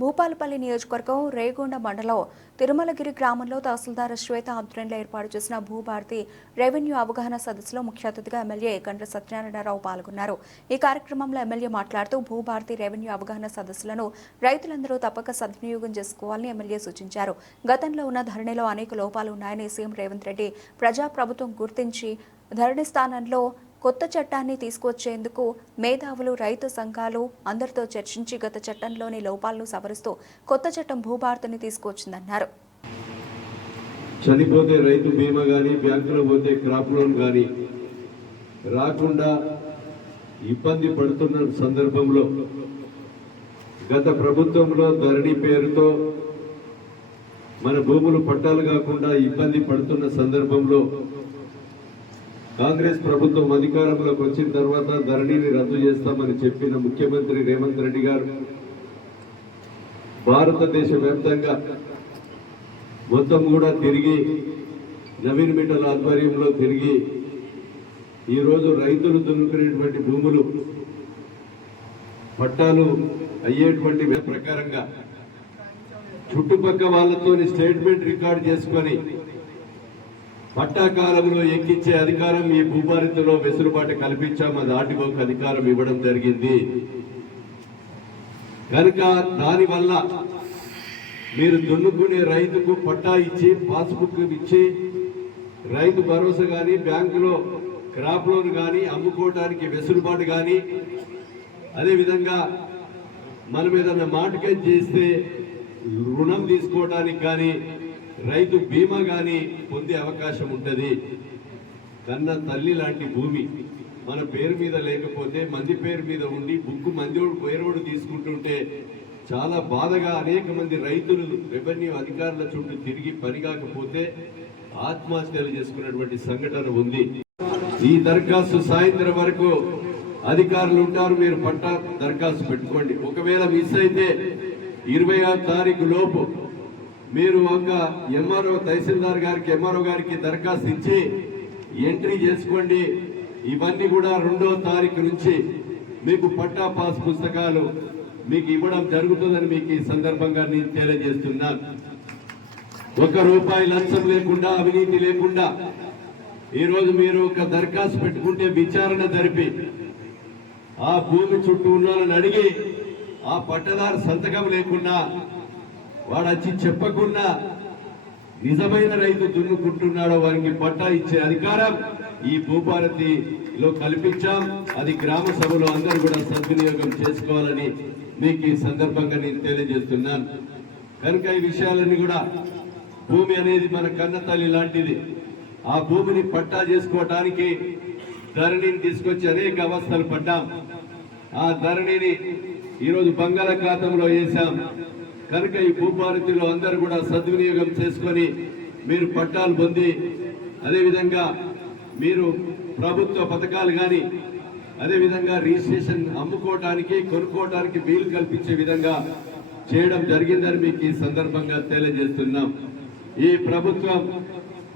భూపాలపల్లి నియోజకవర్గం రేగొండ మండలం తిరుమలగిరి గ్రామంలో తహసీల్దార్ శ్వేత ఆధ్వర్యంలో ఏర్పాటు చేసిన భూభారతి రెవెన్యూ అవగాహన సదస్సులో ముఖ్య అతిథిగా ఎమ్మెల్యే గండ్ర సత్యనారాయణరావు పాల్గొన్నారు. ఈ కార్యక్రమంలో ఎమ్మెల్యే మాట్లాడుతూ భూభారతి రెవెన్యూ అవగాహన సదస్సులను రైతులందరూ తప్పక సద్వినియోగం చేసుకోవాలని ఎమ్మెల్యే సూచించారు. గతంలో ఉన్న ధరణిలో అనేక లోపాలు ఉన్నాయని సీఎం రేవంత్ రెడ్డి ప్రజాప్రభుత్వం గుర్తించి ధరణి స్థానంలో కొత్త చట్టాన్ని తీసుకొచ్చేందుకు మేధావులు, రైతు సంఘాలు అందరితో చర్చించి గత చట్టంలోని లోపాలను సవరిస్తూ కొత్త చట్టం భూభారతిని తీసుకొచ్చిందన్నారు. చనిపోతే రైతు బీమా గాని, బ్యాంకులో పోతే క్రాప్ లోన్ గాని రాకుండా ఇబ్బంది పడుతున్న సందర్భంలో గత ప్రభుత్వంలో ధరణి పేరుతో మన భూములు పట్టాలు కాకుండా ఇబ్బంది పడుతున్న సందర్భంలో కాంగ్రెస్ ప్రభుత్వం అధికారంలోకి వచ్చిన తర్వాత ధరణిని రద్దు చేస్తామని చెప్పిన ముఖ్యమంత్రి రేవంత్ రెడ్డి గారు భారతదేశ వ్యాప్తంగా మొత్తం కూడా తిరిగి నవీన్ మిట్టల్ ఆధ్వర్యంలో తిరిగి ఈరోజు రైతులు దున్నుకునేటువంటి భూములు పట్టాలు అయ్యేటువంటి ప్రకారంగా చుట్టుపక్క వాళ్ళతో స్టేట్మెంట్ రికార్డు చేసుకొని పట్టాకాలంలో ఎక్కించే అధికారం ఈ భూభారతిలో వెసులుబాటు కల్పించాం. అది ఆర్టీఓకి అధికారం ఇవ్వడం జరిగింది. కనుక దానివల్ల మీరు దున్నుకునే రైతుకు పట్టా ఇచ్చి, పాస్బుక్ ఇచ్చి, రైతు భరోసా కానీ, బ్యాంకులో క్రాప్ లోన్ కానీ అమ్ముకోవడానికి వెసులుబాటు కానీ, అదేవిధంగా మనం ఏదన్నా మార్టిగేజ్ చేస్తే రుణం తీసుకోవడానికి కానీ, రైతు బీమా కానీ పొందే అవకాశం ఉంటుంది. కన్న తల్లి లాంటి భూమి మన పేరు మీద లేకపోతే మంది పేరు మీద ఉండి బుక్కు మందిోడు పేరోడు తీసుకుంటుంటే చాలా బాధగా అనేక మంది రైతులు రెవెన్యూ అధికారుల చుట్టూ తిరిగి పని కాకపోతే ఆత్మహత్యలు చేసుకున్నటువంటి సంఘటన ఉంది. ఈ దరఖాస్తు సాయంత్రం వరకు అధికారులు ఉంటారు. మీరు పట్టా దరఖాస్తు పెట్టుకోండి. ఒకవేళ మిస్ అయితే 26 తారీఖు లోపు మీరు ఒక ఎంఆర్ఓ, తహసీల్దార్ గారికి, ఎంఆర్ఓ గారికి దరఖాస్తు ఇచ్చి ఎంట్రీ చేసుకోండి. ఇవన్నీ కూడా 2వ తారీఖు నుంచి మీకు పట్టా పాస్ పుస్తకాలు మీకు ఇవ్వడం జరుగుతుందని మీకు ఈ సందర్భంగా నేను తెలియజేస్తున్నాను. ₹1 లంచం లేకుండా, అవినీతి లేకుండా ఈరోజు మీరు ఒక దరఖాస్తు పెట్టుకుంటే విచారణ జరిపి ఆ భూమి చుట్టూ ఉన్న వాళ్ళని అడిగి ఆ పట్టదారు సంతకం లేకుండా వాడు వచ్చి చెప్పకుండా నిజమైన రైతు దున్నుకుంటున్నాడో వారికి పట్టా ఇచ్చే అధికారం ఈ భూభారతిలో కల్పించాం. అది గ్రామ సభలో అందరూ కూడా సద్వినియోగం చేసుకోవాలని మీకు ఈ సందర్భంగా నేను తెలియజేస్తున్నాను. కనుక ఈ విషయాలన్నీ కూడా భూమి అనేది మన కన్న తల్లి లాంటిది. ఆ భూమిని పట్టా చేసుకోవటానికి ధరణిని తీసుకొచ్చి అనేక అవస్థలు పడ్డాం. ఆ ధరణిని ఈరోజు బంగాళాఖాతంలో వేశాం. కనుక ఈ భూభారతిలో అందరూ కూడా సద్వినియోగం చేసుకొని మీరు పట్టాలు పొంది, అదేవిధంగా మీరు ప్రభుత్వ పథకాలు కానీ, అదేవిధంగా రిజిస్ట్రేషన్ అమ్ముకోవటానికి, కొనుక్కోవటానికి వీలు కల్పించే విధంగా చేయడం జరిగిందని మీకు ఈ సందర్భంగా తెలియజేస్తున్నాం. ఈ ప్రభుత్వం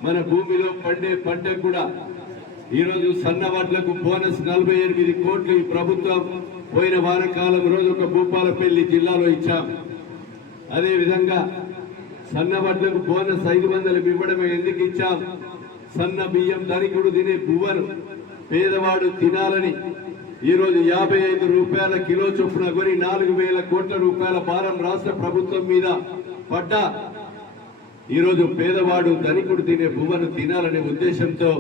మన భూమిలో పండే పంటకు కూడా ఈరోజు సన్న వడ్లకు బోనస్ 48 కోట్లు ఈ ప్రభుత్వం పోయిన వారకాలం రోజు ఒక భూపాలపల్లి జిల్లాలో ఇచ్చాం. అదేవిధంగా సన్న వడ్లకు బోనస్ 500 ఇవ్వడమే ఎందుకు ఇచ్చాం? సన్న బియ్యం ధనికుడు తినే పువ్వను పేదవాడు తినాలని ఈరోజు ₹55 కిలో చొప్పున కొని 4,000 కోట్ల రూపాయల భారం రాష్ట్ర ప్రభుత్వం మీద పడ్డా ఈరోజు పేదవాడు ధనికుడు తినే పువ్వను తినాలనే ఉద్దేశంతో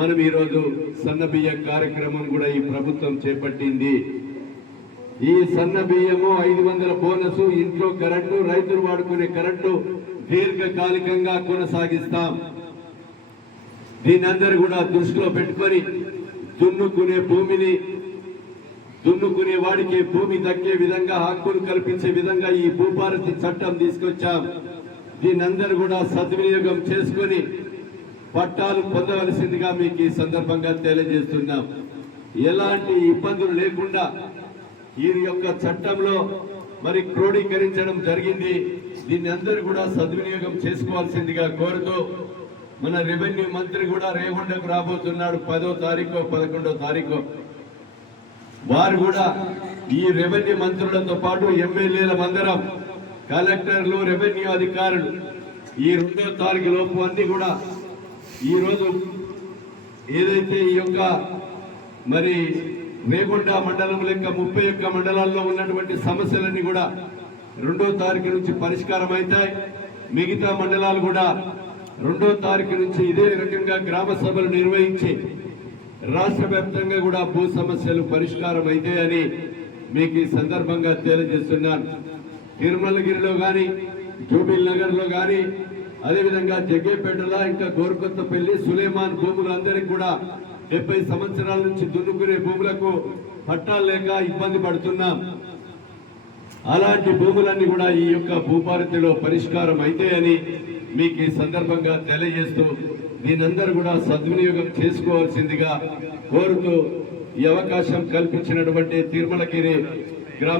మనం ఈరోజు సన్న బియ్యం కార్యక్రమం కూడా ఈ ప్రభుత్వం చేపట్టింది. ఈ సన్న బియ్యము 500 బోనస్, ఇంట్లో కరెంటు, రైతులు వాడుకునే కరెంటు దీర్ఘకాలికంగా కొనసాగిస్తాం. దీని అందరూ కూడా దృష్టిలో పెట్టుకొని దున్నుకునే భూమిని, దున్నుకునే వాడికి భూమి దక్కే విధంగా హక్కులు కల్పించే విధంగా ఈ భూభారతి చట్టం తీసుకొచ్చాం. దీనందరూ కూడా సద్వినియోగం చేసుకొని పట్టాలు పొందవలసిందిగా మీకు ఈ సందర్భంగా తెలియజేస్తున్నాం. ఎలాంటి ఇబ్బందులు లేకుండా ఈ యొక్క చట్టంలో మరి క్రోడీకరించడం జరిగింది. దీన్ని అందరూ కూడా సద్వినియోగం చేసుకోవాల్సిందిగా కోరుతూ మన రెవెన్యూ మంత్రి కూడా రేగొండకు రాబోతున్నాడు 10వ తారీఖు 11వ తారీఖు. వారు కూడా ఈ రెవెన్యూ మంత్రులతో పాటు ఎమ్మెల్యేల మందరం కలెక్టర్లు, రెవెన్యూ అధికారులు ఈ 2వ తారీఖు లోపు అన్ని కూడా ఈరోజు ఏదైతే ఈ యొక్క మరి రేగొండ మండలం లెక్క 31 మండలాల్లో ఉన్నటువంటి సమస్యలన్నీ కూడా 2వ తారీఖు నుంచి పరిష్కారం అవుతాయి. మిగతా మండలాలు కూడా 2వ తారీఖు నుంచి ఇదే రకంగా గ్రామ సభలు నిర్వహించి రాష్ట్ర వ్యాప్తంగా కూడా భూ సమస్యలు పరిష్కారం అవుతాయని మీకు ఈ సందర్భంగా తెలియజేస్తున్నాను. తిరుమలగిరిలో కానీ, జూబిల్ నగర్ లో కానీ, అదేవిధంగా జగ్గేపేటలో, ఇంకా గోరుకొత్తపల్లి, సులేమాన్ భూములందరికీ కూడా 70 సంవత్సరాల నుంచి దున్నుకునే భూములకు పట్టాలు లేక ఇబ్బంది పడుతున్నాం. అలాంటి భూములన్నీ కూడా ఈ యొక్క భూభారతిలో పరిష్కారం అయితాయని మీకు ఈ సందర్భంగా తెలియజేస్తూ దీనందరూ కూడా సద్వినియోగం చేసుకోవాల్సిందిగా కోరుతూ ఈ అవకాశం కల్పించినటువంటి తిరుమలగిరి